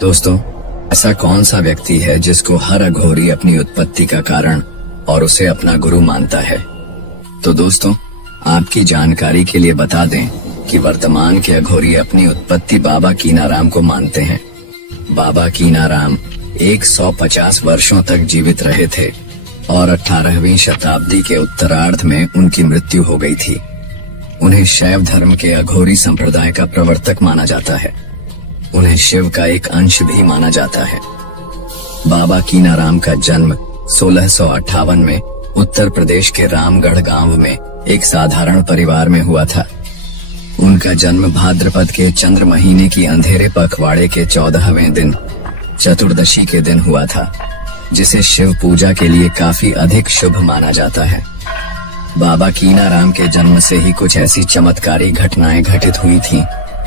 दोस्तों, ऐसा कौन सा व्यक्ति है जिसको हर अघोरी अपनी उत्पत्ति का कारण और उसे अपना गुरु मानता है? तो दोस्तों, आपकी जानकारी के लिए बता दें कि वर्तमान के अघोरी अपनी उत्पत्ति बाबा कीनाराम को मानते हैं। बाबा कीनाराम 150 वर्षों तक जीवित रहे थे और 18वीं शताब्दी के उत्तरार्ध में उनकी मृत्यु हो गई थी। उन्हें शैव धर्म के अघोरी संप्रदाय का प्रवर्तक माना जाता है। उन्हें शिव का एक अंश भी माना जाता है। बाबा कीनाराम का जन्म 1658 में उत्तर प्रदेश के रामगढ़ गांव में एक साधारण परिवार में हुआ था। उनका जन्म भाद्रपद के चंद्र महीने की अंधेरे पखवाड़े के 14वें दिन चतुर्दशी के दिन हुआ था, जिसे शिव पूजा के लिए काफी अधिक शुभ माना जाता है। बाबा कीनाराम के जन्म से ही कुछ ऐसी चमत्कारी घटनाएं घटित हुई थीं,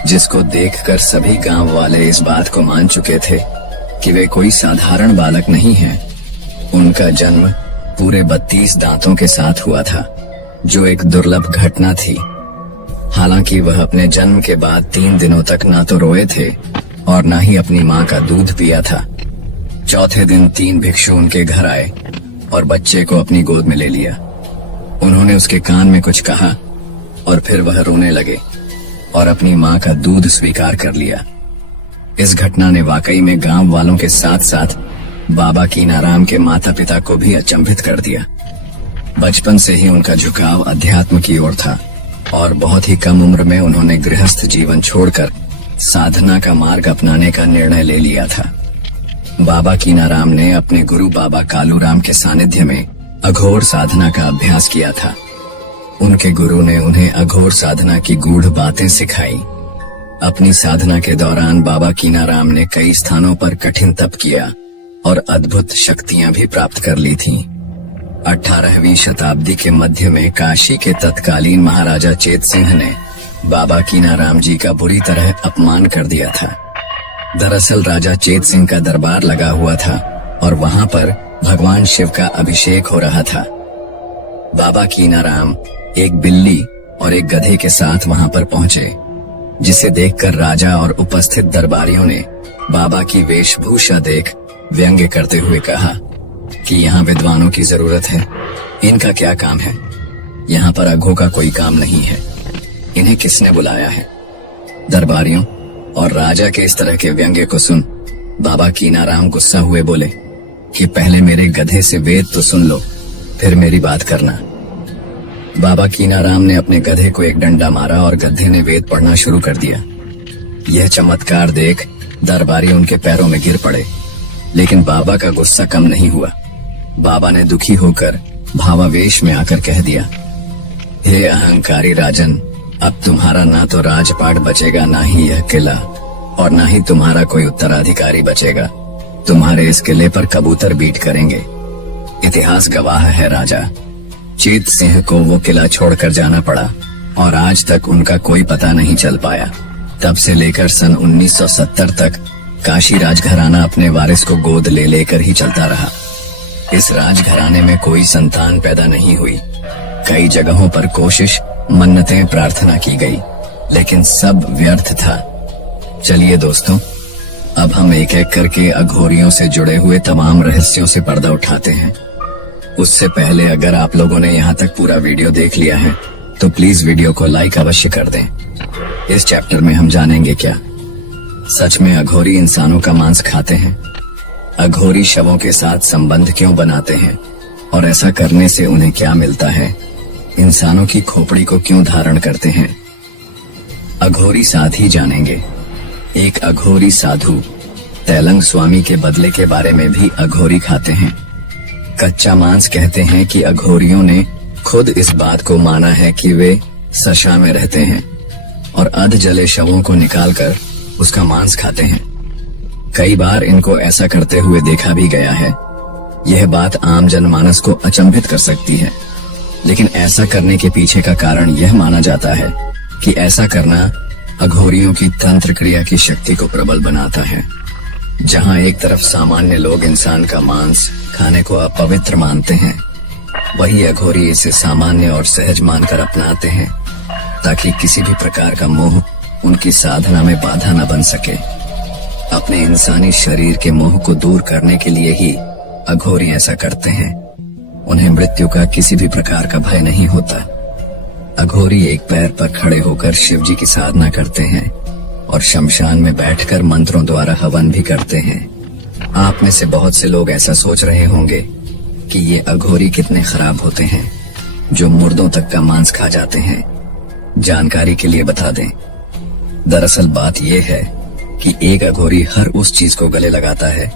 जिसको देखकर सभी गांव वाले इस बात को मान चुके थे कि वे कोई साधारण बालक नहीं हैं। उनका जन्म पूरे 32 दांतों के साथ हुआ था, जो एक दुर्लभ घटना थी। हालांकि वह अपने जन्म के बाद 3 दिनों तक ना तो रोए थे और ना ही अपनी मां का दूध पिया था। चौथे दिन 3 भिक्षु उनके घर आए और बच्चे को अपनी गोद में ले लिया। उन्होंने उसके कान में कुछ कहा और फिर वह रोने लगे और अपनी मां का दूध स्वीकार कर लिया। इस घटना ने वाकई में गांव वालों के साथ साथ बाबा कीनाराम के माता पिता को भी अचंभित कर दिया। बचपन से ही उनका झुकाव अध्यात्म की ओर था और बहुत ही कम उम्र में उन्होंने गृहस्थ जीवन छोड़कर साधना का मार्ग अपनाने का निर्णय ले लिया था। बाबा कीनाराम ने अपने गुरु बाबा कालूराम के सानिध्य में अघोर साधना का अभ्यास किया था। उनके गुरु ने उन्हें अघोर साधना की गूढ़ बातें सिखाई। अपनी साधना के दौरान बाबा कीनाराम ने कई स्थानों पर कठिन तप किया और अद्भुत शक्तियां भी प्राप्त कर ली थीं। 18वीं शताब्दी के मध्य में काशी के तत्कालीन महाराजा चेत सिंह ने बाबा कीनाराम जी का बुरी तरह अपमान कर दिया था। दरअसल राजा चेत सिंह का दरबार लगा हुआ था और वहां पर भगवान शिव का अभिषेक हो रहा था। बाबा कीनाराम एक बिल्ली और एक गधे के साथ वहां पर पहुंचे, जिसे देखकर राजा और उपस्थित दरबारियों ने बाबा की वेशभूषा देख व्यंग्य करते हुए कहा कि यहाँ विद्वानों की जरूरत है, इनका क्या काम है? यहाँ पर अघों का कोई काम नहीं है, इन्हें किसने बुलाया है? दरबारियों और राजा के इस तरह के व्यंग्य को सुन बाबा कीनाराम गुस्सा हुए बोले कि पहले मेरे गधे से वेद तो सुन लो, फिर मेरी बात करना। बाबा कीनाराम ने अपने गधे को एक डंडा मारा और गधे ने वेद पढ़ना शुरू कर दिया। यह चमत्कार देख दरबारी उनके पैरों में गिर पड़े, लेकिन बाबा का गुस्सा कम नहीं हुआ। बाबा ने दुखी होकर भावावेश में आकर कह दिया, हे अहंकारी राजन, अब तुम्हारा ना तो राजपाट बचेगा, ना ही यह किला, और ना ही तुम्हारा कोई उत्तराधिकारी बचेगा। तुम्हारे इस किले पर कबूतर बीट करेंगे। इतिहास गवाह है राजा, चेत सिंह को वो किला छोड़कर जाना पड़ा और आज तक उनका कोई पता नहीं चल पाया। तब से लेकर सन 1970 तक काशी राजघराना अपने वारिस को गोद ले लेकर ही चलता रहा। इस राजघराने में कोई संतान पैदा नहीं हुई। कई जगहों पर कोशिश, मन्नतें, प्रार्थना की गई, लेकिन सब व्यर्थ था। चलिए दोस्तों, अब हम एक एक करके अघोरियों से जुड़े हुए तमाम रहस्यों से पर्दा उठाते हैं। उससे पहले अगर आप लोगों ने यहाँ तक पूरा वीडियो देख लिया है तो प्लीज वीडियो को लाइक अवश्य कर दें। इस चैप्टर में हम जानेंगे क्या सच में अघोरी इंसानों का मांस खाते हैं, अघोरी शवों के साथ संबंध क्यों बनाते हैं और ऐसा करने से उन्हें क्या मिलता है, इंसानों की खोपड़ी को क्यों धारण करते हैं। अघोरी साथी जानेंगे। एक अघोरी साधु तैलंग स्वामी के बदले के बारे में भी अघोरी खाते हैं। कच्चा मांस कहते हैं कि अघोरियों ने खुद इस बात को माना है कि वे सशा में रहते हैं और अध जले शवों को निकालकर उसका मांस खाते हैं। कई बार इनको ऐसा करते हुए देखा भी गया है। यह बात आम जनमानस को अचंभित कर सकती है, लेकिन ऐसा करने के पीछे का कारण यह माना जाता है कि ऐसा करना अघोरियों की तंत्र क्रिया की शक्ति को प्रबल बनाता है। जहां एक तरफ सामान्य लोग इंसान का मांस खाने को अपवित्र मानते हैं, वही अघोरी इसे सामान्य और सहज मानकर अपनाते हैं, ताकि किसी भी प्रकार का मोह उनकी साधना में बाधा न बन सके। अपने इंसानी शरीर के मोह को दूर करने के लिए ही अघोरी ऐसा करते हैं। उन्हें मृत्यु का किसी भी प्रकार का भय नहीं होता। अघोरी एक पैर पर खड़े होकर शिव जी की साधना करते हैं और शमशान में बैठकर मंत्रों द्वारा हवन भी करते हैं। आप में से बहुत से लोग ऐसा सोच रहे होंगे कि ये अघोरी कितने खराब होते हैं जो मुर्दों तक का मांस खा जाते हैं। जानकारी के लिए बता दें, दरअसल बात यह है कि एक अघोरी हर उस चीज को गले लगाता है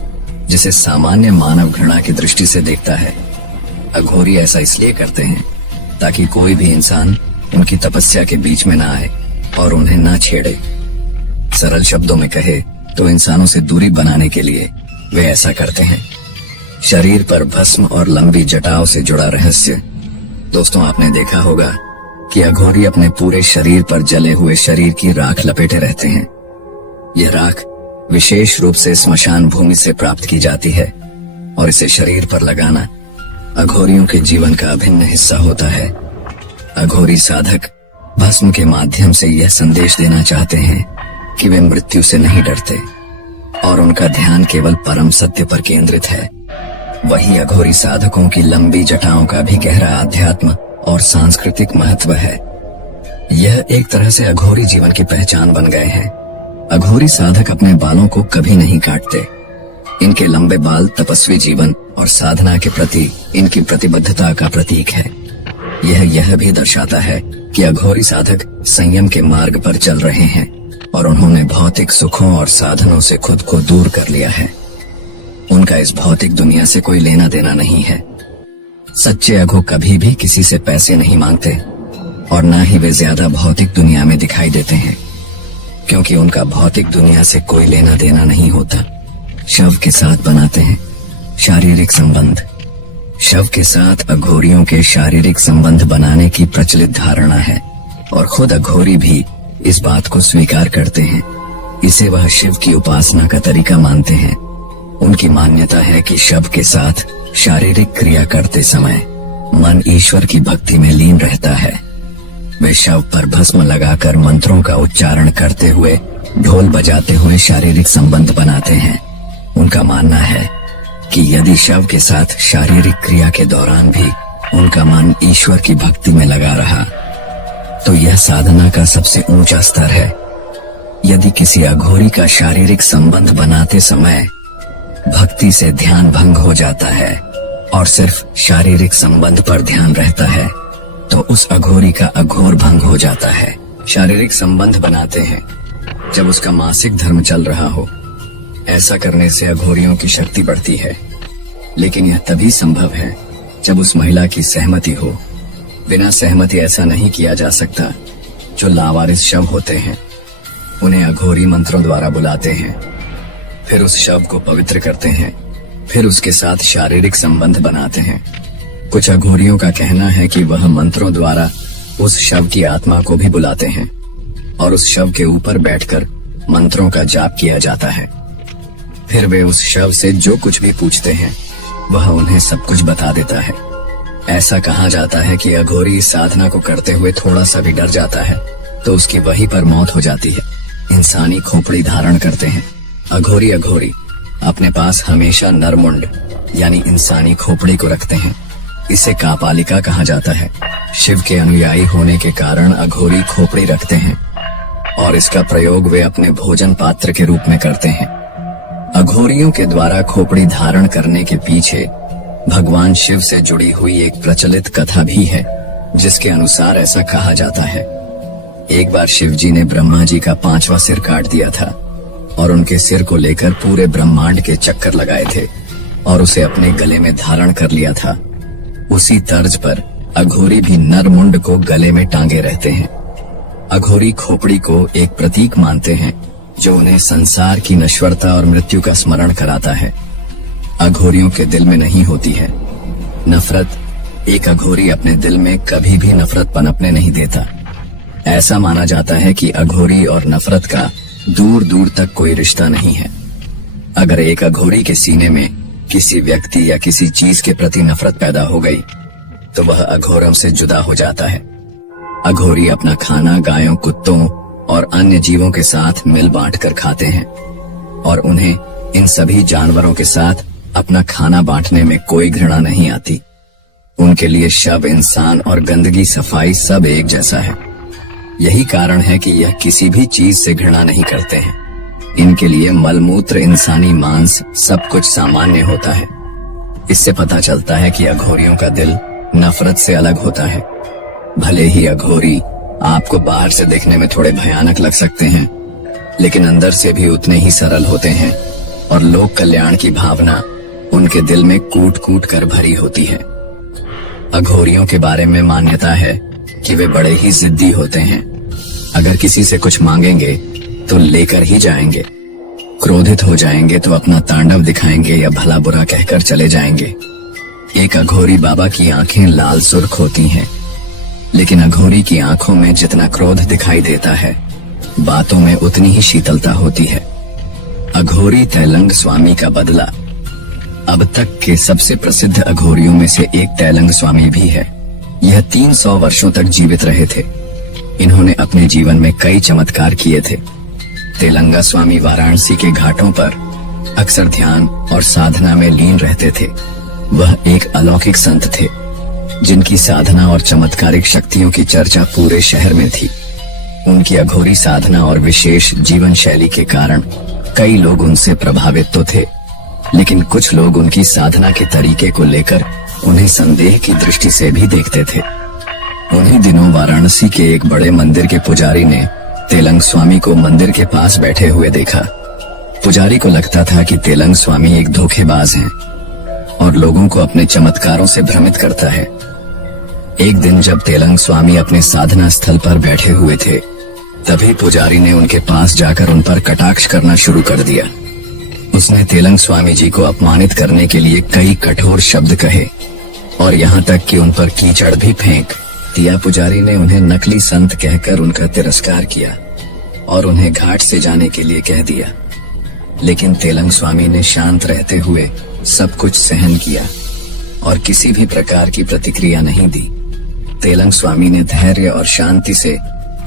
जिसे सामान्य मानव घृणा की दृष्टि से देखता है। अघोरी ऐसा इसलिए करते हैं ताकि कोई भी इंसान उनकी तपस्या के बीच में ना आए और उन्हें ना छेड़े। सरल शब्दों में कहे तो इंसानों से दूरी बनाने के लिए वे ऐसा करते हैं। शरीर पर भस्म और लंबी जटाओं से जुड़ा रहस्य। दोस्तों, आपने देखा होगा कि अघोरी अपने पूरे शरीर पर जले हुए शरीर की राख लपेटे रहते हैं। यह राख विशेष रूप से स्मशान भूमि से प्राप्त की जाती है और इसे शरीर पर लगाना अघोरियों के जीवन का अभिन्न हिस्सा होता है। अघोरी साधक भस्म के माध्यम से यह संदेश देना चाहते हैं कि वे मृत्यु से नहीं डरते और उनका ध्यान केवल परम सत्य पर केंद्रित है। वही अघोरी साधकों की लंबी जटाओं का भी गहरा आध्यात्म और सांस्कृतिक महत्व है। यह एक तरह से अघोरी जीवन की पहचान बन गए हैं। अघोरी साधक अपने बालों को कभी नहीं काटते। इनके लंबे बाल तपस्वी जीवन और साधना के प्रति इनकी प्रतिबद्धता का प्रतीक है। यह भी दर्शाता है कि अघोरी साधक संयम के मार्ग पर चल रहे हैं और उन्होंने भौतिक सुखों और साधनों से खुद को दूर कर लिया है। उनका इस भौतिक दुनिया से कोई लेना देना नहीं है। सच्चे अघो कभी भी किसी से पैसे नहीं मांगते और ना ही वे ज्यादा भौतिक दुनिया में दिखाई देते हैं, क्योंकि उनका भौतिक दुनिया से कोई लेना देना नहीं होता। शव के साथ बनाते हैं शारीरिक संबंध। शव के साथ अघोरियों के शारीरिक संबंध बनाने की प्रचलित धारणा है और खुद अघोरी भी इस बात को स्वीकार करते हैं। इसे वह शिव की उपासना का तरीका मानते हैं। उनकी मान्यता है कि शव के साथ शारीरिक क्रिया करते समय मन ईश्वर की भक्ति में लीन रहता है। वे शव पर भस्म लगाकर मंत्रों का उच्चारण करते हुए, ढोल बजाते हुए शारीरिक संबंध बनाते हैं। उनका मानना है कि यदि शव के साथ शारीरिक क्रिया के दौरान भी उनका मन ईश्वर की भक्ति में लगा रहा तो यह साधना का सबसे ऊंचा स्तर है। यदि किसी अघोरी का शारीरिक संबंध बनाते समय भक्ति से ध्यान भंग हो जाता है और सिर्फ शारीरिक संबंध पर ध्यान रहता है तो उस अघोरी का अघोर भंग हो जाता है। शारीरिक संबंध बनाते हैं जब उसका मासिक धर्म चल रहा हो। ऐसा करने से अघोरियों की शक्ति बढ़ती है, लेकिन यह तभी संभव है जब उस महिला की सहमति हो। बिना सहमति ऐसा नहीं किया जा सकता। जो लावारिस शव होते हैं उन्हें अघोरी मंत्रों द्वारा बुलाते हैं, फिर उस शव को पवित्र करते हैं, फिर उसके साथ शारीरिक संबंध बनाते हैं। कुछ अघोरियों का कहना है कि वह मंत्रों द्वारा उस शव की आत्मा को भी बुलाते हैं और उस शव के ऊपर बैठकर मंत्रों का जाप किया जाता है। फिर वे उस शव से जो कुछ भी पूछते हैं वह उन्हें सब कुछ बता देता है। ऐसा कहा जाता है कि अघोरी इस साधना को करते हुए थोड़ा सा भी डर जाता है तो उसकी वहीं पर मौत हो जाती है। इंसानी खोपड़ी धारण करते हैं। अघोरी अपने पास हमेशा नरमुंड यानी इंसानी खोपड़ी को रखते हैं। इसे कापालिका कहा जाता है। शिव के अनुयायी होने के कारण अघोरी खोपड़ी रखते हैं और इसका प्रयोग वे अपने भोजन पात्र के रूप में करते हैं। अघोरियों के द्वारा खोपड़ी धारण करने के पीछे भगवान शिव से जुड़ी हुई एक प्रचलित कथा भी है, जिसके अनुसार ऐसा कहा जाता है। एक बार शिव जी ने ब्रह्मा जी का 5वां सिर काट दिया था और उनके सिर को लेकर पूरे ब्रह्मांड के चक्कर लगाए थे और उसे अपने गले में धारण कर लिया था। उसी तर्ज पर अघोरी भी नरमुंड को गले में टांगे रहते हैं। अघोरी खोपड़ी को एक प्रतीक मानते हैं जो उन्हें संसार की नश्वरता और मृत्यु का स्मरण कराता है। अघोरियों के दिल में नहीं होती है नफरत। एक अघोरी अपने दिल में कभी भी नफरत पनपने नहीं देता। ऐसा माना जाता है कि अघोरी और नफरत का दूर दूर तक कोई रिश्ता नहीं है। अगर एक अघोरी के सीने में किसी व्यक्ति या किसी चीज के प्रति नफरत पैदा हो गई तो वह अघोरम से जुदा हो जाता है। अघोरी अपना खाना गायों, कुत्तों और अन्य जीवों के साथ मिल बांट कर खाते हैं और उन्हें इन सभी जानवरों के साथ अपना खाना बांटने में कोई घृणा नहीं आती। उनके लिए शव, इंसान और गंदगी, सफाई सब एक जैसा है। यही कारण है कि यह किसी भी चीज से घृणा नहीं करते हैं। इनके लिए मलमूत्र, इंसानी मांस सब कुछ सामान्य होता है। इससे पता चलता है कि अघोरियों का दिल नफरत से अलग होता है। भले ही अघोरी आपको बाहर से देखने में थोड़े भयानक लग सकते हैं, लेकिन अंदर से भी उतने ही सरल होते हैं और लोक कल्याण की भावना उनके दिल में कूट कूट कर भरी होती है। अघोरियों के बारे में मान्यता है कि वे बड़े ही जिद्दी होते हैं। अगर किसी से कुछ मांगेंगे तो लेकर ही जाएंगे। क्रोधित हो जाएंगे तो अपना तांडव दिखाएंगे या भला बुरा कहकर चले जाएंगे। एक अघोरी बाबा की आंखें लाल सुर्ख होती हैं, लेकिन अघोरी की आंखों में जितना क्रोध दिखाई देता है, बातों में उतनी ही शीतलता होती है। अघोरी तैलंग स्वामी का बदला। अब तक के सबसे प्रसिद्ध अघोरियों में से एक तैलंग स्वामी भी है। यह 300 वर्षों तक जीवित रहे थे। इन्होंने अपने जीवन में कई चमत्कार किए थे। तेलंगा स्वामी वाराणसी के घाटों पर अक्सर ध्यान और साधना में लीन रहते थे। वह एक अलौकिक संत थे जिनकी साधना और चमत्कारिक शक्तियों की चर्चा पूरे शहर में थी। उनकी अघोरी साधना और विशेष जीवन शैली के कारण कई लोग उनसे प्रभावित तो थे, लेकिन कुछ लोग उनकी साधना के तरीके को लेकर उन्हें संदेह की दृष्टि से भी देखते थे। उन्हीं दिनों वाराणसी के एक बड़े मंदिर के पुजारी ने तेलंग स्वामी को मंदिर के पास बैठे हुए देखा। पुजारी को लगता था कि तेलंग स्वामी एक धोखेबाज हैं और लोगों को अपने चमत्कारों से भ्रमित करता है। एक दिन जब तेलंग स्वामी अपने साधना स्थल पर बैठे हुए थे, तभी पुजारी ने उनके पास जाकर उन पर कटाक्ष करना शुरू कर दिया। उसने तेलंग स्वामी जी को अपमानित करने के लिए कई कठोर शब्द कहे और यहाँ तक कि उन पर कीचड़ भी फेंक दिया। पुजारी ने उन्हें नकली संत कहकर उनका तिरस्कार किया और उन्हें घाट से जाने के लिए कह दिया, लेकिन तेलंग स्वामी ने शांत रहते हुए सब कुछ सहन किया और किसी भी प्रकार की प्रतिक्रिया नहीं दी। तेलंग स्वामी ने धैर्य और शांति से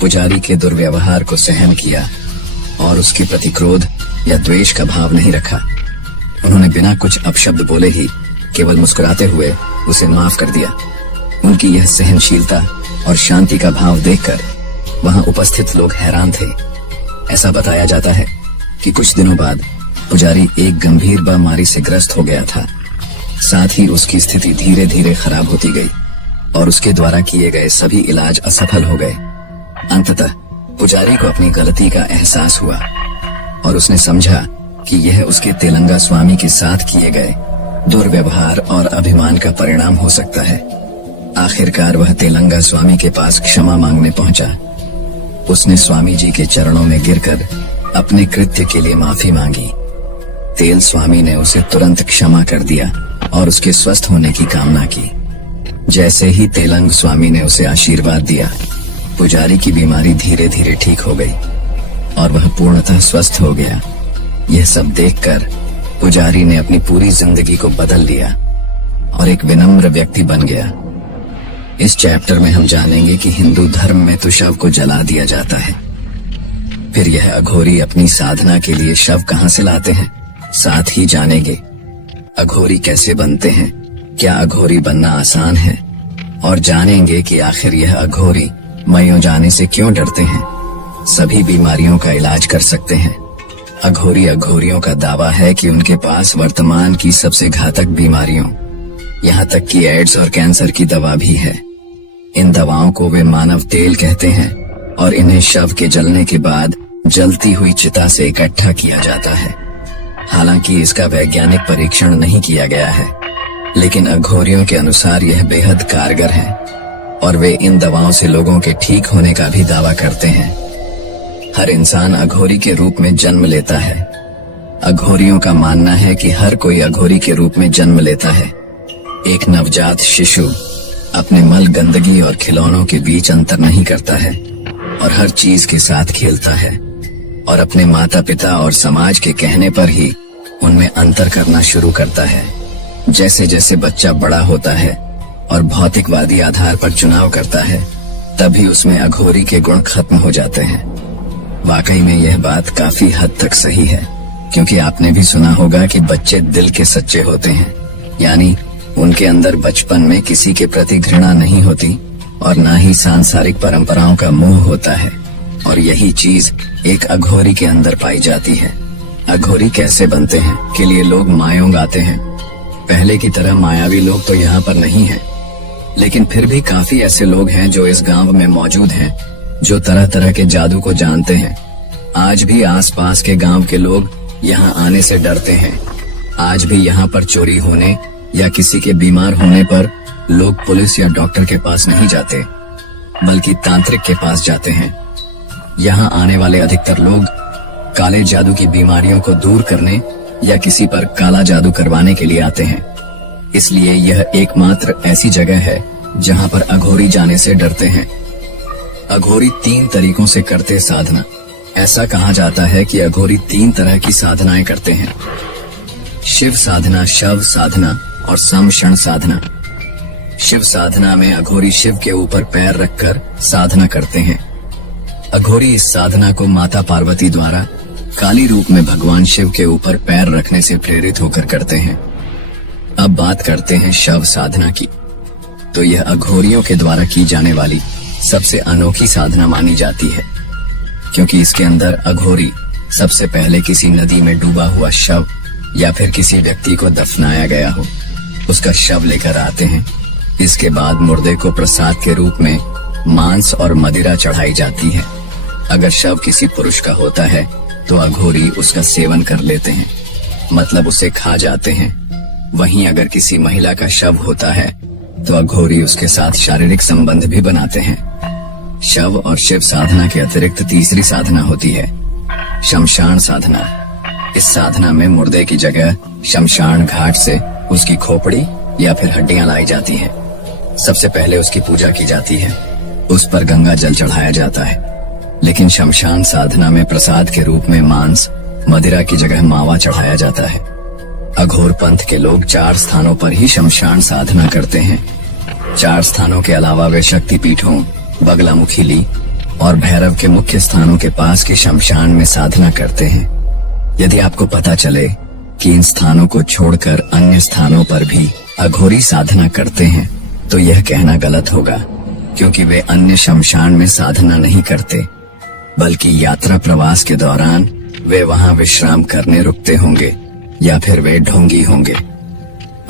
पुजारी के दुर्व्यवहार को सहन किया और उसके प्रति क्रोध या द्वेष का भाव नहीं रखा। उन्होंने बिना कुछ अपशब्द बोले ही केवल मुस्कुराते हुए उसे माफ कर दिया। उनकी यह सहनशीलता और शांति का भाव देखकर वहां उपस्थित लोग हैरान थे। ऐसा बताया जाता है कि कुछ दिनों बाद पुजारी एक गंभीर बीमारी से ग्रस्त हो गया था। साथ ही उसकी स्थिति धीरे धीरे खराब होती गई और उसके द्वारा किए गए सभी इलाज असफल हो गए। अंततः पुजारी को अपनी गलती का एहसास हुआ और उसने समझा कि यह उसके तेलंगा स्वामी के साथ किए गए दुर्व्यवहार और अभिमान का परिणाम हो सकता है। आखिरकार वह तेलंगा स्वामी के पास क्षमा मांगने पहुंचा। उसने स्वामी जी के चरणों में गिरकर अपने कृत्य के लिए माफी मांगी। तेल स्वामी ने उसे तुरंत क्षमा कर दिया और उसके स्वस्थ होने की कामना की। जैसे ही तेलंग स्वामी ने उसे आशीर्वाद दिया, पुजारी की बीमारी धीरे धीरे ठीक हो गई और वह पूर्णतः स्वस्थ हो गया। यह सब देखकर पुजारी ने अपनी पूरी जिंदगी को बदल लिया और एक विनम्र व्यक्ति बन गया। इस चैप्टर में हम जानेंगे कि हिंदू धर्म में तो शव को जला दिया जाता है। फिर यह अघोरी अपनी साधना के लिए शव कहां से लाते हैं, साथ ही जानेंगे अघोरी कैसे बनते हैं, क्या अघोरी बनना आसान है, और जानेंगे कि आखिर यह अघोरी मयों जाने से क्यों डरते हैं। सभी बीमारियों का इलाज कर सकते हैं। अघोरियों का दावा है कि उनके पास वर्तमान की सबसे घातक बीमारियों, यहाँ तक कि एड्स और कैंसर की दवा भी है। इन दवाओं को वे मानव तेल कहते हैं और इन्हें शव के जलने के बाद जलती हुई चिता से इकट्ठा किया जाता है। हालांकि इसका वैज्ञानिक परीक्षण नहीं किया गया है, लेकिन अघोरियों के अनुसार यह बेहद कारगर है और वे इन दवाओं से लोगों के ठीक होने का भी दावा करते हैं। हर इंसान अघोरी के रूप में जन्म लेता है। अघोरियों का मानना है कि हर कोई अघोरी के रूप में जन्म लेता है। एक नवजात शिशु अपने मल, गंदगी और खिलौनों के बीच अंतर नहीं करता है और हर चीज के साथ खेलता है और अपने माता पिता और समाज के कहने पर ही उनमें अंतर करना शुरू करता है। जैसे जैसे बच्चा बड़ा होता है और भौतिकवादी आधार पर चुनाव करता है, तभी उसमें अघोरी के गुण खत्म हो जाते हैं। वाकई में यह बात काफी हद तक सही है। क्योंकि आपने भी सुना होगा कि बच्चे दिल के सच्चे होते हैं, यानी उनके अंदर बचपन में किसी के प्रति घृणा नहीं होती और ना ही सांसारिक परंपराओं का मोह होता है। और यही चीज एक अघोरी के अंदर पाई जाती है। अघोरी कैसे बनते हैं के लिए लोग मायों गाते हैं। पहले की तरह मायावी लोग तो यहाँ पर नहीं हैं, लेकिन फिर भी काफी ऐसे लोग हैं जो इस गांव में मौजूद हैं, जो तरह तरह के जादू को जानते हैं। आज भी आसपास के गांव के लोग यहाँ आने से डरते हैं। आज भी यहाँ पर चोरी होने या किसी के बीमार होने पर लोग पुलिस या डॉक्टर के पास नहीं जाते, बल्कि तांत्रिक के पास जाते हैं। यहाँ आने वाले अधिकतर लोग काले जादू की बीमारियों को दूर करने या किसी पर काला जादू करवाने के लिए आते हैं। इसलिए यह एकमात्र ऐसी जगह है जहाँ पर अघोरी जाने से डरते हैं। अघोरी 3 तरीकों से करते साधना। ऐसा कहा जाता है कि अघोरी 3 तरह की साधनाएं करते हैं: शिव साधना, शव साधना और समशण साधना। शिव साधना में अघोरी शिव के ऊपर पैर रखकर साधना करते हैं। अघोरी इस साधना को माता पार्वती द्वारा काली रूप में भगवान शिव के ऊपर पैर रखने से प्रेरित होकर करते हैं। अब बात करते हैं शव साधना की। तो यह अघोरियों के द्वारा की जाने वाली सबसे अनोखी साधना मानी जाती है, क्योंकि इसके अंदर अघोरी सबसे पहले किसी नदी में डूबा हुआ शव या फिर किसी व्यक्ति को दफनाया गया हो, उसका शव लेकर आते हैं। इसके बाद मुर्दे को प्रसाद के रूप में मांस और मदिरा चढ़ाई जाती है। अगर शव किसी पुरुष का होता है तो अघोरी उसका सेवन कर लेते हैं, मतलब उसे खा जाते हैं। वहीं अगर किसी महिला का शव होता है तो अघोरी उसके साथ शारीरिक संबंध भी बनाते हैं। शव और शिव साधना के अतिरिक्त तीसरी साधना होती है शमशान साधना। इस साधना में मुर्दे की जगह शमशान घाट से उसकी खोपड़ी या फिर हड्डियां लाई जाती हैं। सबसे पहले उसकी पूजा की जाती है, उस पर गंगा जल चढ़ाया जाता है। लेकिन शमशान साधना में प्रसाद के रूप में मांस, मदिरा की जगह मावा चढ़ाया जाता है। अघोर पंथ के लोग 4 स्थानों पर ही शमशान साधना करते हैं। 4 स्थानों के अलावा वे शक्ति पीठों, बगलामुखी और भैरव के मुख्य स्थानों के पास की शमशान में साधना करते हैं। यदि आपको पता चले कि इन स्थानों को छोड़कर अन्य स्थानों पर भी अघोरी साधना करते हैं तो यह कहना गलत होगा, क्योंकि वे अन्य शमशान में साधना नहीं करते, बल्कि यात्रा प्रवास के दौरान वे वहां विश्राम करने रुकते होंगे या फिर वे ढोंगी होंगे।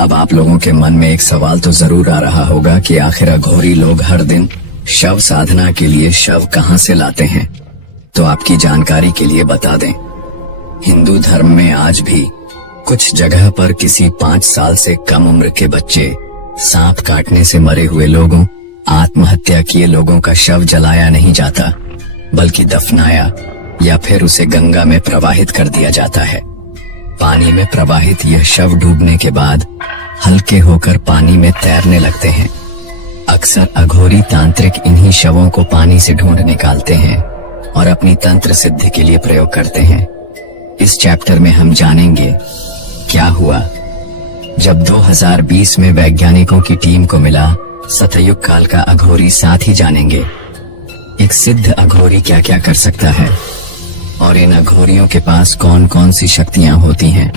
अब आप लोगों के मन में एक सवाल तो जरूर आ रहा होगा कि आखिर अघोरी लोग हर दिन शव साधना के लिए शव कहां से लाते हैं। तो आपकी जानकारी के लिए बता दें, हिंदू धर्म में आज भी कुछ जगह पर किसी 5 साल से कम उम्र के बच्चे, सांप काटने से मरे हुए लोगों, आत्महत्या किए लोगों का शव जलाया नहीं जाता, बल्कि दफनाया या फिर उसे गंगा में प्रवाहित कर दिया जाता है। पानी में प्रवाहित यह शव डूबने के बाद हल्के होकर पानी में तैरने लगते हैं। अक्सर अघोरी तांत्रिक इन्हीं शवों को पानी से ढूंढ निकालते हैं और अपनी तंत्र सिद्धि के लिए प्रयोग करते हैं। इस चैप्टर में हम जानेंगे क्या हुआ जब 2020 में वैज्ञानिकों की टीम को मिला सतयुग काल का अघोरी। साथ ही जानेंगे एक सिद्ध अघोरी क्या क्या कर सकता है और इन अघोरियों के पास कौन कौन सी शक्तियां होती हैं।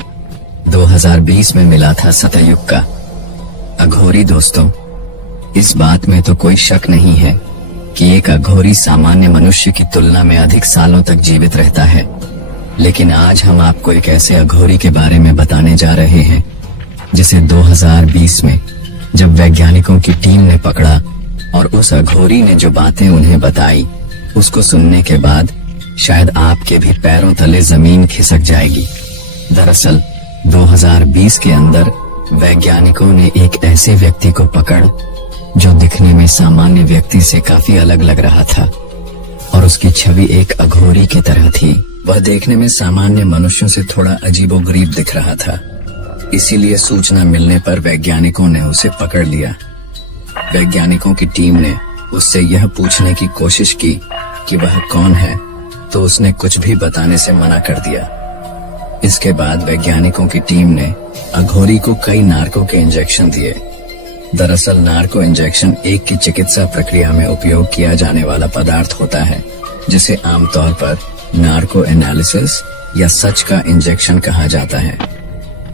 2020 में मिला था सतयुग का अघोरी। दोस्तों, इस बात में तो कोई शक नहीं है कि एक अघोरी सामान्य मनुष्य की तुलना में अधिक सालों तक जीवित रहता है। लेकिन आज हम आपको एक ऐसे अघोरी के बारे में बताने जा रहे हैं जिसे 2020 में जब वैज्ञानिकों की टीम ने पकड़ा और उस अघोरी ने जो बातें उन्हें बताई, उसको सुनने के बाद शायद आपके भी पैरों तले जमीन खिसक जाएगी। दरअसल 2020 के अंदर वैज्ञानिकों ने एक ऐसे व्यक्ति को पकड़ जो दिखने में सामान्य व्यक्ति से काफी अलग लग रहा था और उसकी छवि एक अघोरी की तरह थी। वह देखने में सामान्य मनुष्यों से थोड़ा अजीबोगरीब दिख रहा था। इसीलिए सूचना मिलने पर वैज्ञानिकों ने उसे पकड़ लिया। वैज्ञानिकों की टीम ने उससे यह पूछने की कोशिश की कि वह कौन है, तो उसने कुछ भी बताने से मना कर दिया। इसके बाद वैज्ञानिकों की टीम ने अघोरी को कई नार्को के इंजेक्शन दिए। दरअसल नार्को इंजेक्शन एक की चिकित्सा प्रक्रिया में उपयोग किया जाने वाला पदार्थ होता है, जिसे आमतौर पर नार्को एनालिसिस या सच का इंजेक्शन कहा जाता है।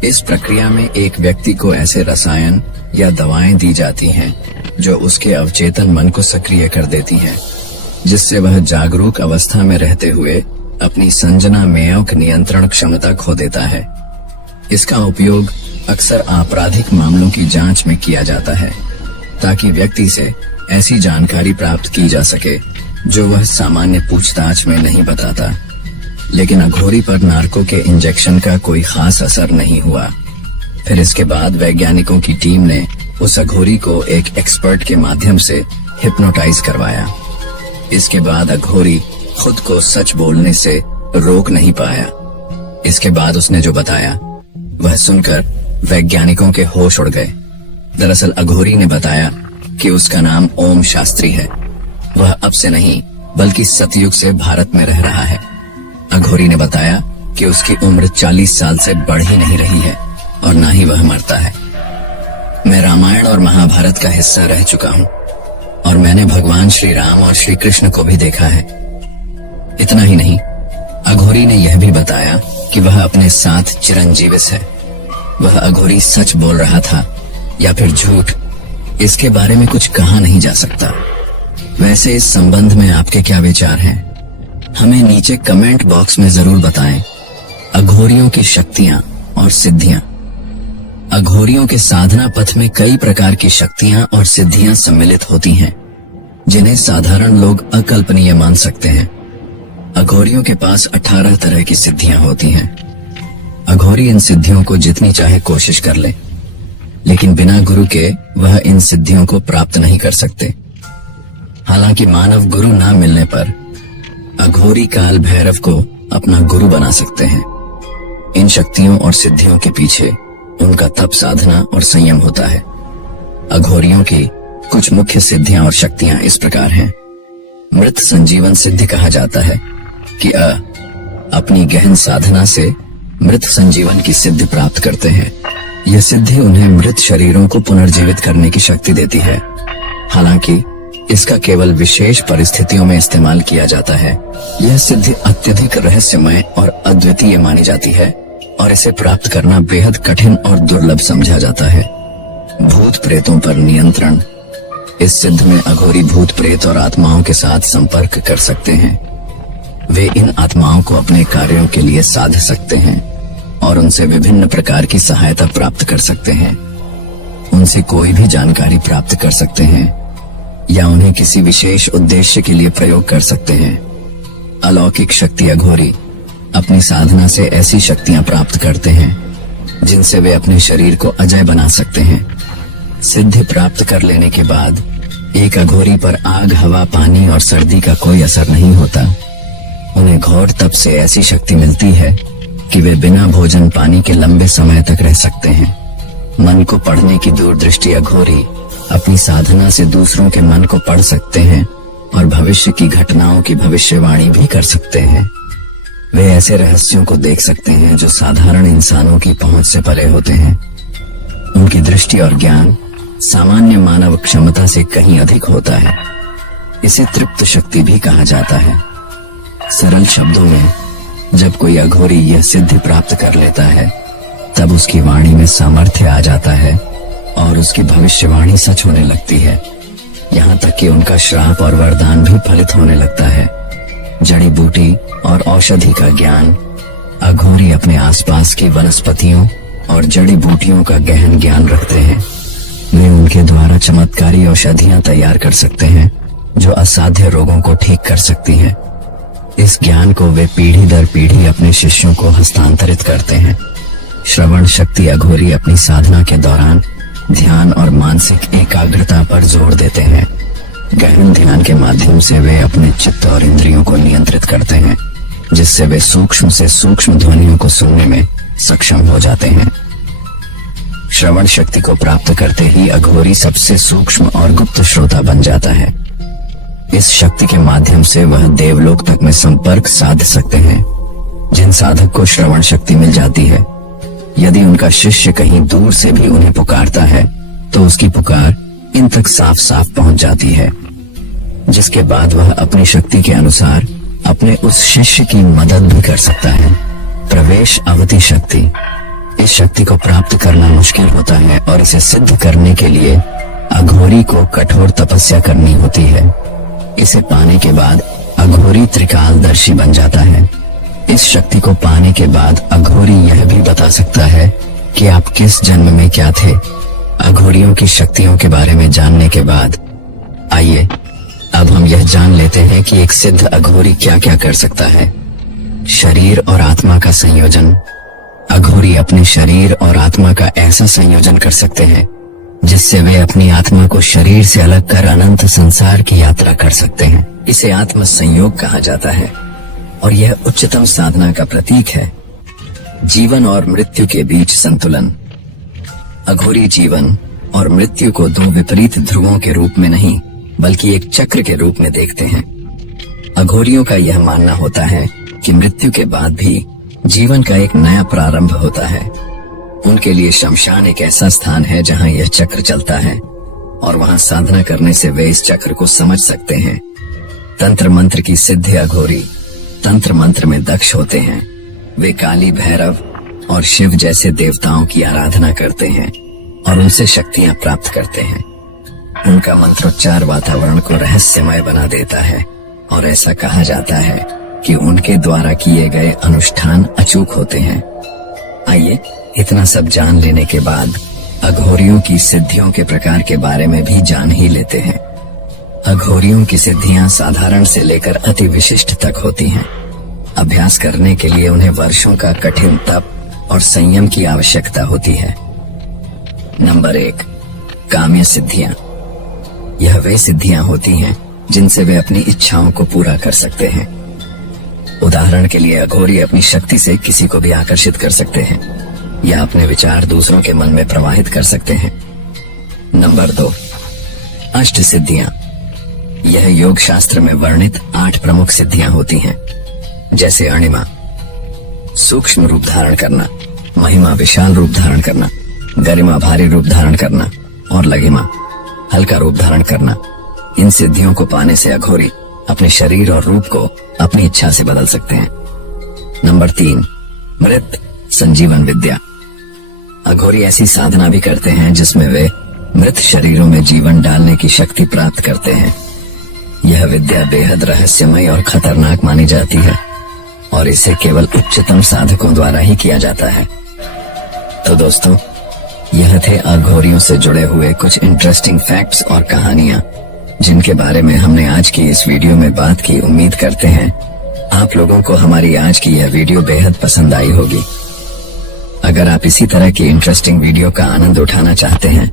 इस प्रक्रिया में एक व्यक्ति को ऐसे रसायन या दवाएं दी जाती हैं जो उसके अवचेतन मन को सक्रिय कर देती हैं, जिससे वह जागरूक अवस्था में रहते हुए अपनी संज्ञानात्मक नियंत्रण क्षमता खो देता है। इसका उपयोग अक्सर आपराधिक मामलों की जांच में किया जाता है ताकि व्यक्ति से ऐसी जानकारी प्राप्त की जा सके जो वह सामान्य पूछताछ में नहीं बताता। लेकिन अघोरी पर नार्को के इंजेक्शन का कोई खास असर नहीं हुआ। फिर इसके बाद वैज्ञानिकों की टीम ने उस अघोरी को एक एक्सपर्ट के माध्यम से हिप्नोटाइज करवाया। इसके बाद अघोरी खुद को सच बोलने से रोक नहीं पाया। इसके बाद उसने जो बताया वह सुनकर वैज्ञानिकों के होश उड़ गए। दरअसल अघोरी ने बताया कि उसका नाम ओम शास्त्री है। वह अब से नहीं बल्कि सतयुग से भारत में रह रहा है। अघोरी ने बताया कि उसकी उम्र 40 साल से बढ़ ही नहीं रही है और ना ही वह मरता है। मैं रामायण और महाभारत का हिस्सा रह चुका हूँ और मैंने भगवान श्री राम और श्री कृष्ण को भी देखा है। इतना ही नहीं, अघोरी ने यह भी बताया कि वह अपने साथ चिरंजीविस है। वह अघोरी सच बोल रहा था या फिर झूठ, इसके बारे में कुछ कहा नहीं जा सकता। वैसे इस संबंध में आपके क्या विचार हैं? हमें नीचे कमेंट बॉक्स में जरूर बताएं। अघोरियों की शक्तियां और सिद्धियां। अघोरियों के साधना पथ में कई प्रकार की शक्तियां और सिद्धियां सम्मिलित होती हैं, जिन्हें साधारण लोग अकल्पनीय मान सकते हैं। अघोरियों के पास 18 तरह की सिद्धियां होती हैं। अघोरी इन सिद्धियों को जितनी चाहे कोशिश कर ले, लेकिन बिना गुरु के वह इन सिद्धियों को प्राप्त नहीं कर सकते। हालांकि मानव गुरु ना मिलने पर अघोरी काल भैरव को अपना गुरु बना सकते हैं। इन शक्तियों और सिद्धियों के पीछे उनका तप, साधना और संयम होता है। अघोरियों की कुछ मुख्य सिद्धियां और शक्तियां इस प्रकार हैं। मृत संजीवन सिद्धि कहा जाता है कि अपनी गहन साधना से मृत संजीवन की सिद्धि प्राप्त करते हैं। यह सिद्धि उन्हें मृत शरीरों को पुनर्जीवित करने की शक्ति देती है। हालांकि इसका केवल विशेष परिस्थितियों में इस्तेमाल किया जाता है। यह सिद्धि अत्यधिक रहस्यमय और अद्वितीय मानी जाती है और इसे प्राप्त करना बेहद कठिन और दुर्लभ समझा जाता है। भूत प्रेतों पर नियंत्रण। इस सिद्धि में अघोरी भूत प्रेत और आत्माओं के साथ संपर्क कर सकते हैं। वे इन आत्माओं को अपने कार्यों के लिए साध सकते हैं और उनसे विभिन्न प्रकार की सहायता प्राप्त कर सकते हैं। उनसे कोई भी जानकारी प्राप्त कर सकते हैं या उन्हें किसी विशेष उद्देश्य के लिए प्रयोग कर सकते हैं। अलौकिक शक्ति। अघोरी अपनी साधना से ऐसी शक्तियां प्राप्त करते हैं जिनसे वे अपने शरीर को अजय बना सकते हैं। सिद्धि प्राप्त कर लेने के बाद एक अघोरी पर आग, हवा, पानी और सर्दी का कोई असर नहीं होता। उन्हें घोर तप से ऐसी शक्ति मिलती है कि वे बिना भोजन पानी के लंबे समय तक रह सकते हैं। मन को पढ़ने की दूरदृष्टि। अघोरी अपनी साधना से दूसरों के मन को पढ़ सकते हैं और भविष्य की घटनाओं की भविष्यवाणी भी कर सकते हैं। वे ऐसे रहस्यों को देख सकते हैं जो साधारण इंसानों की पहुंच से परे होते हैं। उनकी दृष्टि और ज्ञान सामान्य मानव क्षमता से कहीं अधिक होता है। इसे तृप्त शक्ति भी कहा जाता है। सरल शब्दों में, जब कोई अघोरी यह सिद्धि प्राप्त कर लेता है तब उसकी वाणी में सामर्थ्य आ जाता है और उसकी भविष्यवाणी सच होने लगती है। यहाँ तक कि उनका श्राप और वरदान भी फलित होने लगता है। जड़ी बूटी और औषधि का ज्ञान। अघोरी अपने आसपास की वनस्पतियों और जड़ी बूटियों का गहन ज्ञान रखते हैं। वे उनके द्वारा चमत्कारी औषधियां तैयार कर सकते हैं जो असाध्य रोगों को ठीक कर सकती हैं। इस ज्ञान को वे पीढ़ी दर पीढ़ी अपने शिष्यों को हस्तांतरित करते हैं। श्रवण शक्ति। अघोरी अपनी साधना के दौरान ध्यान और मानसिक एकाग्रता पर जोर देते हैं। गहन ध्यान के माध्यम से वे अपने चित्त और इंद्रियों को नियंत्रित करते हैं, जिससे वे सूक्ष्म से सूक्ष्म ध्वनियों को सुनने में सक्षम हो जाते हैं। श्रवण शक्ति को प्राप्त करते ही अघोरी सबसे सूक्ष्म और गुप्त श्रोता बन जाता है। इस शक्ति के माध्यम से वह देवलोक तक में संपर्क साध सकते हैं। जिन साधक को श्रवण शक्ति मिल जाती है, यदि उनका शिष्य कहीं दूर से भी उन्हें पुकारता है तो उसकी पुकार इन तक साफ साफ पहुंच जाती है, जिसके बाद वह अपनी शक्ति के अनुसार अपने उस शिष्य की मदद भी कर सकता है। प्रवेश अवधि शक्ति। इस शक्ति को प्राप्त करना मुश्किल होता है और इसे सिद्ध करने के लिए अघोरी को कठोर तपस्या करनी होती है। इसे पाने के बाद अघोरी त्रिकालदर्शी बन जाता है। इस शक्ति को पाने के बाद अघोरी यह भी बता सकता है कि आप किस जन्म में क्या थे। अघोरियों की शक्तियों के बारे में जानने के बाद आइए अब हम यह जान लेते हैं कि एक सिद्ध अघोरी क्या क्या कर सकता है। शरीर और आत्मा का संयोजन। अघोरी अपने शरीर और आत्मा का ऐसा संयोजन कर सकते हैं जिससे वे अपनी आत्मा को शरीर से अलग कर अनंत संसार की यात्रा कर सकते हैं। इसे आत्म संयोग कहा जाता है और यह उच्चतम साधना का प्रतीक है। जीवन और मृत्यु के बीच संतुलन। अघोरी जीवन और मृत्यु को दो विपरीत ध्रुवों के रूप में नहीं बल्कि एक चक्र के रूप में देखते हैं। अघोरियों का यह मानना होता है कि मृत्यु के बाद भी जीवन का एक नया प्रारंभ होता है। उनके लिए शमशान एक ऐसा स्थान है जहां यह चक्र चलता है और वहां साधना करने से वे इस चक्र को समझ सकते हैं। तंत्र मंत्र की सिद्धि। अघोरी तंत्र मंत्र में दक्ष होते हैं। वे काली, भैरव और शिव जैसे देवताओं की आराधना करते हैं और उनसे शक्तियां प्राप्त करते हैं। उनका मंत्रोच्चार वातावरण को रहस्यमय बना देता है और ऐसा कहा जाता है कि उनके द्वारा किए गए अनुष्ठान अचूक होते हैं। आइए इतना सब जान लेने के बाद अघोरियों की सिद्धियों के प्रकार के बारे में भी जान ही लेते हैं। अघोरियों की सिद्धियां साधारण से लेकर अति विशिष्ट तक होती हैं। अभ्यास करने के लिए उन्हें वर्षों का कठिन तप और संयम की आवश्यकता होती है। नंबर 1, काम्य सिद्धियां। यह वे सिद्धियां होती हैं जिनसे वे अपनी इच्छाओं को पूरा कर सकते हैं। उदाहरण के लिए अघोरी अपनी शक्ति से किसी को भी आकर्षित कर सकते हैं या अपने विचार दूसरों के मन में प्रवाहित कर सकते हैं। नंबर 2, अष्ट सिद्धियां। यह योग शास्त्र में वर्णित 8 प्रमुख सिद्धियां होती हैं, जैसे अणिमा सूक्ष्म रूप धारण करना, महिमा विशाल रूप धारण करना, गरिमा भारी रूप धारण करना और लघिमा हल्का रूप धारण करना। इन सिद्धियों को पाने से अघोरी अपने शरीर और रूप को अपनी इच्छा से बदल सकते हैं। नंबर 3, मृत संजीवन विद्या। अघोरी ऐसी साधना भी करते हैं जिसमें वे मृत शरीरों में जीवन डालने की शक्ति प्राप्त करते हैं। यह विद्या बेहद रहस्यमय और खतरनाक मानी जाती है और इसे केवल उच्चतम साधकों द्वारा ही किया जाता है। तो दोस्तों, यह थे अघोरियों से जुड़े हुए कुछ इंटरेस्टिंग फैक्ट्स और कहानियां जिनके बारे में हमने आज की इस वीडियो में बात की। उम्मीद करते हैं आप लोगों को हमारी आज की यह वीडियो बेहद पसंद आई होगी। अगर आप इसी तरह की इंटरेस्टिंग वीडियो का आनंद उठाना चाहते हैं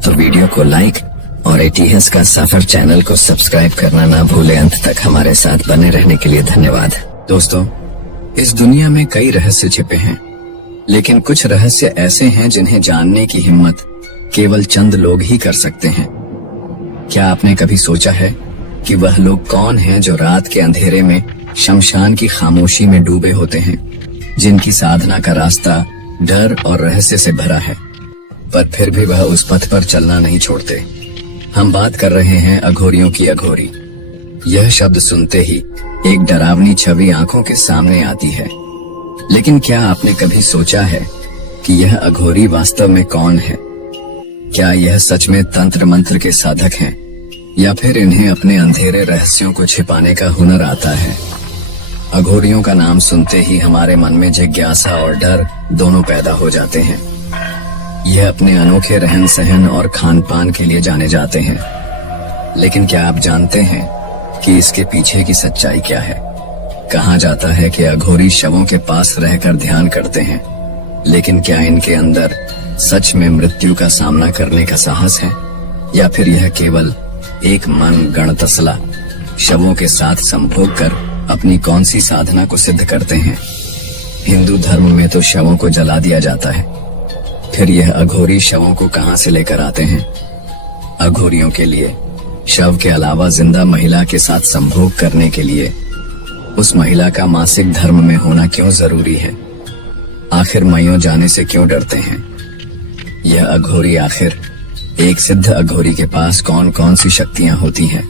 तो वीडियो को लाइक और इतिहास का सफर चैनल को सब्सक्राइब करना ना भूले। अंत तक हमारे साथ बने रहने के लिए धन्यवाद। दोस्तों, इस दुनिया में कई रहस्य छिपे हैं, लेकिन कुछ रहस्य ऐसे हैं जिन्हें जानने की हिम्मत केवल चंद लोग ही कर सकते हैं। क्या आपने कभी सोचा है कि वह लोग कौन हैं जो रात के अंधेरे में शमशान की खामोशी में डूबे होते हैं, जिनकी साधना का रास्ता डर और रहस्य से भरा है, पर फिर भी वह उस पथ पर चलना नहीं छोड़ते। हम बात कर रहे हैं अघोरियों की। अघोरी, यह शब्द सुनते ही एक डरावनी छवि आंखों के सामने आती है, लेकिन क्या आपने कभी सोचा है कि यह अघोरी वास्तव में कौन है? क्या यह सच में तंत्र मंत्र के साधक हैं या फिर इन्हें अपने अंधेरे रहस्यों को छिपाने का हुनर आता है? अघोरियों का नाम सुनते ही हमारे मन में जिज्ञासा और डर दोनों पैदा हो जाते हैं। यह अपने अनोखे रहन सहन और खान पान के लिए जाने जाते हैं, लेकिन क्या आप जानते हैं कि इसके पीछे की सच्चाई क्या है? कहा जाता है कि अघोरी शवों के पास रहकर ध्यान करते हैं, लेकिन क्या इनके अंदर सच में मृत्यु का सामना करने का साहस है या फिर यह केवल एक मन गणतसला शवों के साथ संभोग कर अपनी कौन सी साधना को सिद्ध करते हैं? हिंदू धर्म में तो शवों को जला दिया जाता है, फिर यह अघोरी शवों को कहां से लेकर आते हैं? अघोरियों के लिए शव के अलावा जिंदा महिला के साथ संभोग करने के लिए उस महिला का मासिक धर्म में होना क्यों जरूरी है? आखिर मैयों जाने से क्यों डरते हैं? यह अघोरी, आखिर एक सिद्ध अघोरी के पास कौन कौन सी शक्तियां होती हैं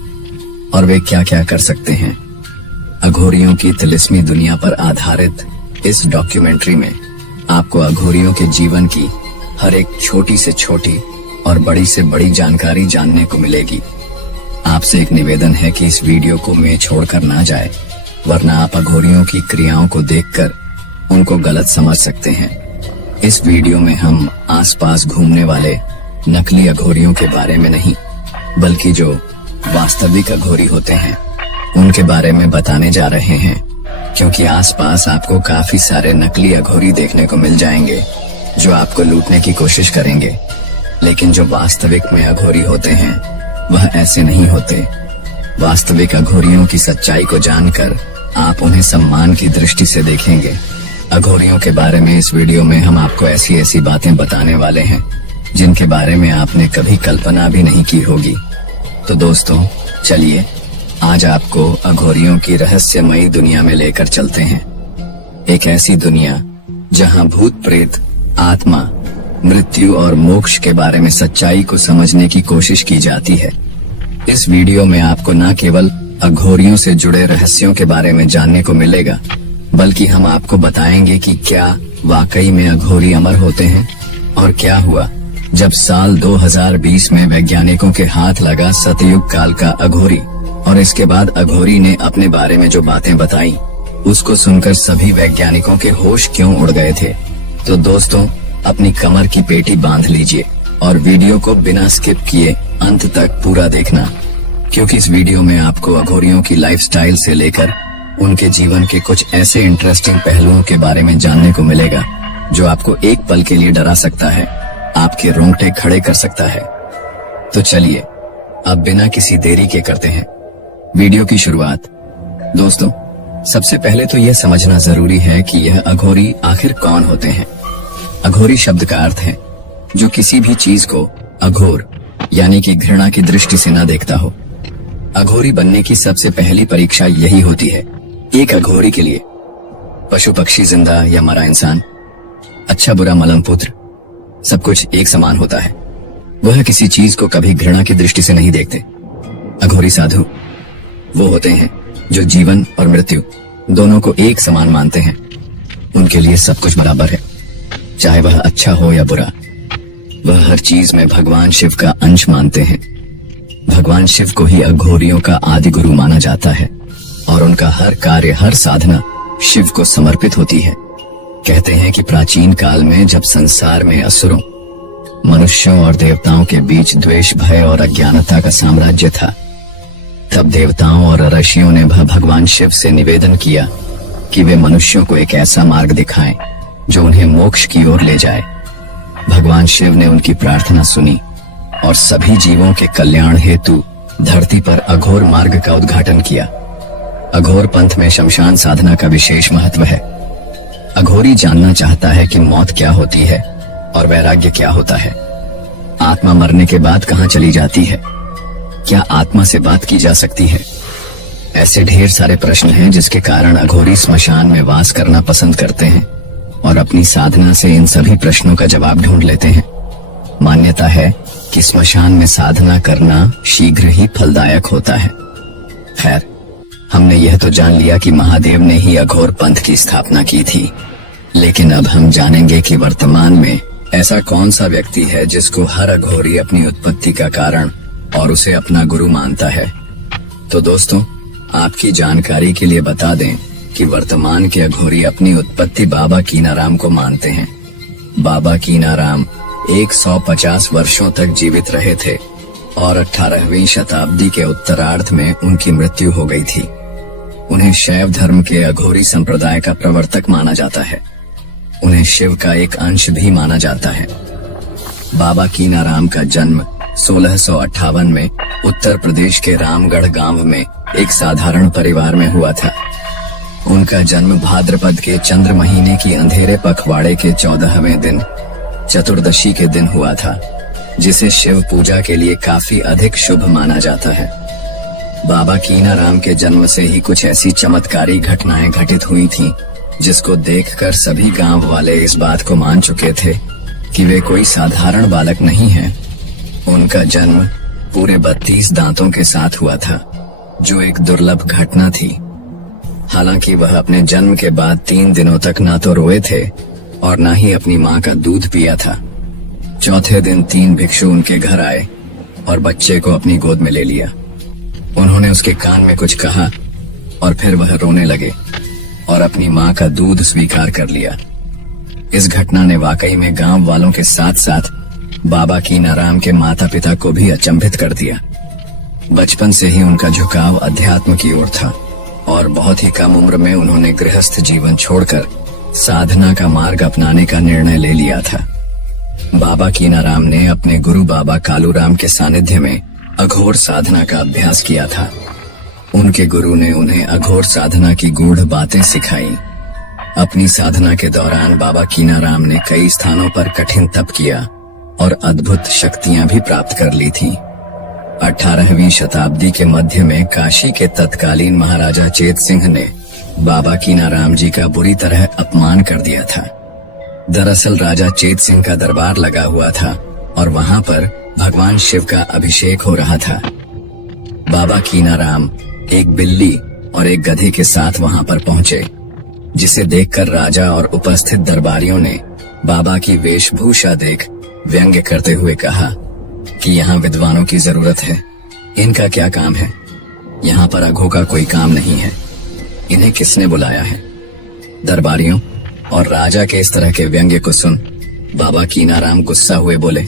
और वे क्या क्या कर सकते हैं? अघोरियों की तिलिस्मी दुनिया पर आधारित इस डॉक्यूमेंट्री में आपको अघोरियों के जीवन की हर एक छोटी से छोटी और बड़ी से बड़ी जानकारी जानने को मिलेगी। आपसे एक निवेदन है कि इस वीडियो को मैं छोड़कर ना जाए, वरना आप अघोरियों की क्रियाओं को देखकर उनको गलत समझ सकते हैं। इस वीडियो में हम आसपास घूमने वाले नकली अघोरियों के बारे में नहीं, बल्कि जो वास्तविक अघोरी होते हैं उनके बारे में बताने जा रहे हैं, क्योंकि आसपास आपको काफी सारे नकली अघोरी देखने को मिल जाएंगे जो आपको लूटने की कोशिश करेंगे। लेकिन जो वास्तविक में अघोरी होते हैं वह ऐसे नहीं होते। वास्तविक अघोरियों की सच्चाई को जानकर आप उन्हें सम्मान की दृष्टि से देखेंगे। अघोरियों के बारे में इस वीडियो में हम आपको ऐसी ऐसी बातें बताने वाले हैं जिनके बारे में आपने कभी कल्पना भी नहीं की होगी। तो दोस्तों, चलिए आज आपको अघोरियों की रहस्यमयी दुनिया में लेकर चलते हैं। एक ऐसी दुनिया जहां भूत प्रेत, आत्मा, मृत्यु और मोक्ष के बारे में सच्चाई को समझने की कोशिश की जाती है। इस वीडियो में आपको न केवल अघोरियों से जुड़े रहस्यों के बारे में जानने को मिलेगा, बल्कि हम आपको बताएंगे कि क्या वाकई में अघोरी अमर होते हैं और क्या हुआ जब साल 2020 में वैज्ञानिकों के हाथ लगा सतयुग काल का अघोरी, और इसके बाद अघोरी ने अपने बारे में जो बातें बताई उसको सुनकर सभी वैज्ञानिकों के होश क्यों उड़ गए थे। तो दोस्तों, अपनी कमर की पेटी बांध लीजिए और वीडियो को बिना स्किप किए अंत तक पूरा देखना, क्योंकि इस वीडियो में आपको अघोरियों की लाइफस्टाइल से लेकर उनके जीवन के कुछ ऐसे इंटरेस्टिंग पहलुओं के बारे में जानने को मिलेगा जो आपको एक पल के लिए डरा सकता है, आपके रोंगटे खड़े कर सकता है। तो चलिए अब बिना किसी देरी के करते हैं वीडियो की शुरुआत। दोस्तों, सबसे पहले तो यह समझना जरूरी है कि यह अघोरी आखिर कौन होते हैं। अघोरी शब्द का अर्थ है जो किसी भी चीज को अघोर यानी कि घृणा की दृष्टि से न देखता हो। अघोरी बनने की सबसे पहली परीक्षा यही होती है। एक अघोरी के लिए पशु पक्षी, जिंदा या मरा इंसान, अच्छा बुरा मलम पुत्र, सब कुछ एक समान होता है। वह किसी चीज को कभी घृणा की दृष्टि से नहीं देखते। अघोरी साधु वो होते हैं जो जीवन और मृत्यु दोनों को एक समान मानते हैं। उनके लिए सब कुछ बराबर है, चाहे वह अच्छा हो या बुरा। वह हर चीज में भगवान शिव का अंश मानते हैं। भगवान शिव को ही अघोरियों का आदि गुरु माना जाता है और उनका हर कार्य, हर साधना शिव को समर्पित होती है। कहते हैं कि प्राचीन काल में जब संसार में असुरों, मनुष्यों और देवताओं के बीच द्वेष, भय और अज्ञानता का साम्राज्य था, तब देवताओं और ऋषियों ने भगवान शिव से निवेदन किया कि वे मनुष्यों को एक ऐसा मार्ग दिखाएं जो उन्हें मोक्ष की ओर ले जाए। भगवान शिव ने उनकी प्रार्थना सुनी और सभी जीवों के कल्याण हेतु धरती पर अघोर मार्ग का उद्घाटन किया। अघोर पंथ में शमशान साधना का विशेष महत्व है। अघोरी जानना चाहता है कि मौत क्या होती है और वैराग्य क्या होता है। आत्मा मरने के बाद कहाँ चली जाती है? क्या आत्मा से बात की जा सकती है? ऐसे ढेर सारे प्रश्न हैं जिसके कारण अघोरी स्मशान में वास करना पसंद करते हैं और अपनी साधना से इन सभी प्रश्नों का जवाब ढूंढ लेते हैं। मान्यता है कि स्मशान में साधना करना शीघ्र ही फलदायक होता है। खैर, हमने यह तो जान लिया कि महादेव ने ही अघोर पंथ की स्थापना की थी, लेकिन अब हम जानेंगे कि वर्तमान में ऐसा कौन सा व्यक्ति है जिसको हर अघोरी अपनी उत्पत्ति का कारण और उसे अपना गुरु मानता है। तो दोस्तों, आपकी जानकारी के लिए बता दें कि वर्तमान के अघोरी अपनी उत्पत्ति बाबा कीनाराम को मानते हैं। बाबा कीनाराम 150 वर्षों तक जीवित रहे थे और 18वीं शताब्दी के उत्तरार्ध में उनकी मृत्यु हो गई थी। उन्हें शैव धर्म के अघोरी संप्रदाय का प्रवर्तक माना जाता है। उन्हें शिव का एक अंश भी माना जाता है। बाबा कीनाराम का जन्म 1658 में उत्तर प्रदेश के रामगढ़ गांव में एक साधारण परिवार में हुआ था। उनका जन्म भाद्रपद के चंद्र महीने की अंधेरे पखवाड़े के 14वें दिन, चतुर्दशी के दिन हुआ था, जिसे शिव पूजा के लिए काफी अधिक शुभ माना जाता है। बाबा कीनाराम के जन्म से ही कुछ ऐसी चमत्कारी घटनाएं घटित हुई थीं, जिसको देखकर सभी गांव वाले इस बात को मान चुके थे कि वे कोई साधारण बालक नहीं हैं। उनका जन्म पूरे 32 दांतों के साथ हुआ था, जो एक दुर्लभ घटना थी। हालांकि वह अपने जन्म के बाद 3 दिनों तक ना तो रोए थे और ना ही अपनी माँ का दूध पिया था। चौथे दिन 3 भिक्षु उनके घर आए और बच्चे को अपनी गोद में ले लिया। उन्होंने उसके कान में कुछ कहा और फिर वह रोने लगे और अपनी माँ का दूध स्वीकार कर लिया। इस घटना ने वाकई में गांव वालों के साथ साथ बाबा कीनाराम के माता पिता को भी अचंभित कर दिया। बचपन से ही उनका झुकाव अध्यात्म की ओर था और बहुत ही कम उम्र में उन्होंने गृहस्थ जीवन छोड़कर साधना का मार्ग अपनाने का निर्णय ले लिया था। बाबा कीनाराम ने अपने गुरु बाबा कालूराम के सानिध्य में अघोर साधना का अभ्यास किया था। उनके गुरु ने उन्हें अघोर साधना की गूढ़ बातें सिखाई। अपनी साधना के दौरान बाबा कीनाराम ने कई स्थानों पर कठिन तप किया और अद्भुत शक्तियां भी प्राप्त कर ली थी। 18वीं शताब्दी के मध्य में काशी के तत्कालीन महाराजा चेत सिंह ने बाबा कीनाराम जी का बुरी तरह अपमान कर दिया था। दरअसल राजा चेत सिंह का दरबार लगा हुआ था और वहां पर भगवान शिव का अभिषेक हो रहा था। बाबा कीनाराम एक बिल्ली और एक गधे के साथ वहां पर पहुंचे, जिसे देखकर राजा और उपस्थित दरबारियों ने बाबा की वेशभूषा देख व्यंग्य करते हुए कहा कि यहाँ विद्वानों की जरूरत है, इनका क्या काम है? यहाँ पर अघों का कोई काम नहीं है, इन्हें किसने बुलाया है? दरबारियों और राजा के इस तरह के व्यंग्य को सुन बाबा कीनाराम गुस्सा हुए बोले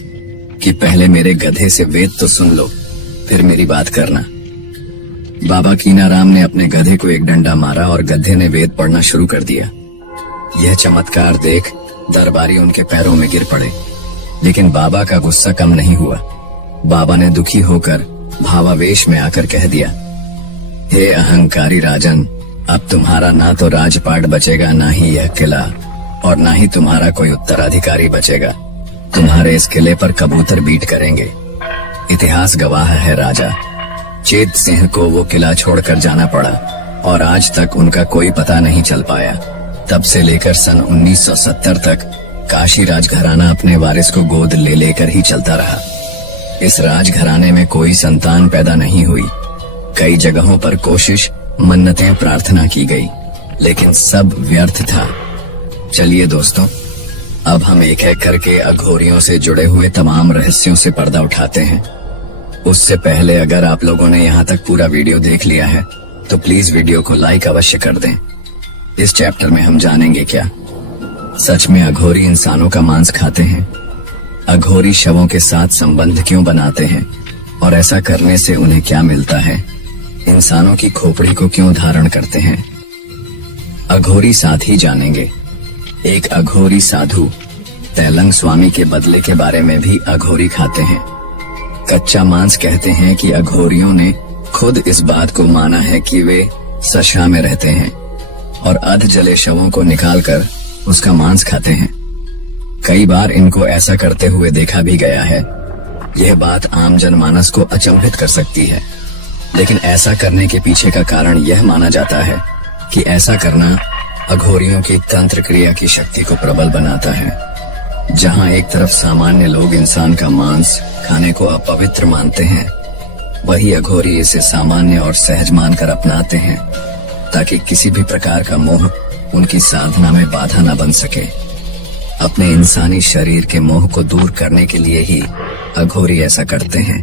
कि पहले मेरे गधे से वेद तो सुन लो, फिर मेरी बात करना। बाबा कीनाराम ने अपने गधे को एक डंडा मारा और गधे ने वेद पढ़ना शुरू कर दिया। यह चमत्कार देख दरबारी उनके पैरों में गिर पड़े, लेकिन बाबा का गुस्सा कम नहीं हुआ। बाबा ने दुखी होकर भावावेश में आकर कह दिया, हे अहंकारी राजन, अब तुम्हारा ना तो राजपाट बचेगा, ना ही यह किला, और ना ही तुम्हारा कोई उत्तराधिकारी बचेगा। तुम्हारे इस किले पर कबूतर बीट करेंगे। इतिहास गवाह है राजा, चेत सिंह को वो किला छोड़कर जाना पड़ा और आज तक उनका कोई पता नहीं चल पाया। तब से लेकर सन 1970 तक काशी राजघराना अपने वारिस को गोद ले लेकर ही चलता रहा। इस राजघराने में कोई संतान पैदा नहीं हुई। कई जगहों पर कोशिश, मन्नतें, प्रार्थना की गई, लेकिन सब व्यर्थ था। चलिए दोस्तों, अब हम एक एक करके अघोरियों से जुड़े हुए तमाम रहस्यों से पर्दा उठाते हैं। उससे पहले अगर आप लोगों ने यहाँ तक पूरा वीडियो देख लिया है तो प्लीज वीडियो को लाइक अवश्य कर दें। इस चैप्टर में हम जानेंगे क्या सच में अघोरी इंसानों का मांस खाते हैं, अघोरी शवों के साथ संबंध क्यों बनाते हैं और ऐसा करने से उन्हें क्या मिलता है, इंसानों की खोपड़ी को क्यों धारण करते हैं। अघोरी साथ ही जानेंगे। एक अघोरी साधु तैलंग स्वामी के बदले के बारे में भी अघोरी खाते हैं। कच्चा मांस कहते हैं कि अघोरियों ने खुद इस बात को माना है कि वे सशा में रहते हैं और अध जले शवों को निकालकर उसका मांस खाते हैं। कई बार इनको ऐसा करते हुए देखा भी गया है। यह बात आम जनमानस को अचंभित कर सकती है, लेकिन ऐसा करने के पीछे का कारण यह माना जाता है कि ऐसा करना अघोरियों की तंत्र क्रिया की शक्ति को प्रबल बनाता है। जहां एक तरफ सामान्य लोग इंसान का मांस खाने को अपवित्र मानते हैं, वही अघोरी इसे सामान्य और सहज मानकर अपनाते हैं ताकि किसी भी प्रकार का मोह उनकी साधना में बाधा न बन सके। अपने इंसानी शरीर के मोह को दूर करने के लिए ही अघोरी ऐसा करते हैं।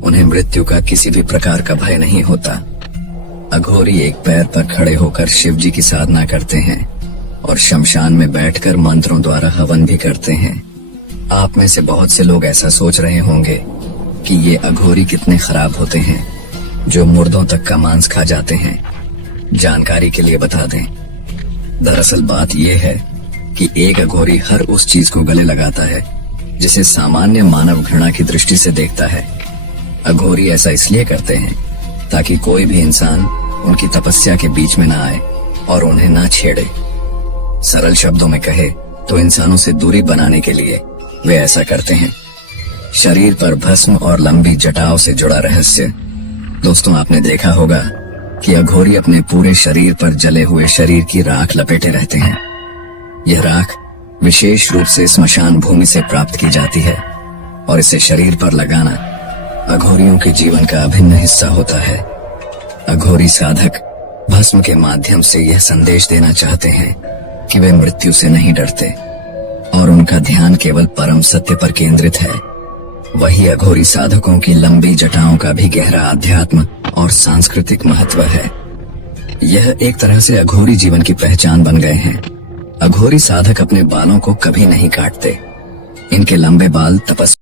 उन्हें मृत्यु का किसी भी प्रकार का भय नहीं होता। अघोरी एक पैर पर खड़े होकर शिव जी की साधना करते हैं और शमशान में बैठकर मंत्रों द्वारा हवन भी करते हैं। आप में से बहुत से लोग ऐसा सोच रहे होंगे कि ये अघोरी कितने खराब होते हैं जो मुर्दों तक का मांस खा जाते हैं। जानकारी के लिए बता दें, दरअसल बात यह है कि एक अघोरी हर उस चीज को गले लगाता है जिसे सामान्य मानव घृणा की दृष्टि से देखता है। अघोरी ऐसा इसलिए करते हैं ताकि कोई भी इंसान उनकी तपस्या के बीच में ना आए और उन्हें ना छेड़े। सरल शब्दों में कहे तो इंसानों से दूरी बनाने के लिए वे ऐसा करते हैं। शरीर पर भस्म और लंबी जटाओं से जुड़ा रहस्य। दोस्तों, आपने देखा होगा कि अघोरी अपने पूरे शरीर पर जले हुए शरीर की राख लपेटे रहते हैं। यह राख विशेष रूप से स्मशान भूमि से प्राप्त की जाती है और इसे शरीर पर लगाना अघोरियों के जीवन का अभिन्न हिस्सा होता है। अघोरी साधक भस्म के माध्यम से यह संदेश देना चाहते हैं कि वे मृत्यु से नहीं डरते और उनका ध्यान केवल परम सत्य पर केंद्रित है। वही अघोरी साधकों की लंबी जटाओं का भी गहरा आध्यात्म और सांस्कृतिक महत्व है। यह एक तरह से अघोरी जीवन की पहचान बन गए हैं। अघोरी साधक अपने बालों को कभी नहीं काटते। इनके लंबे बाल तपस्या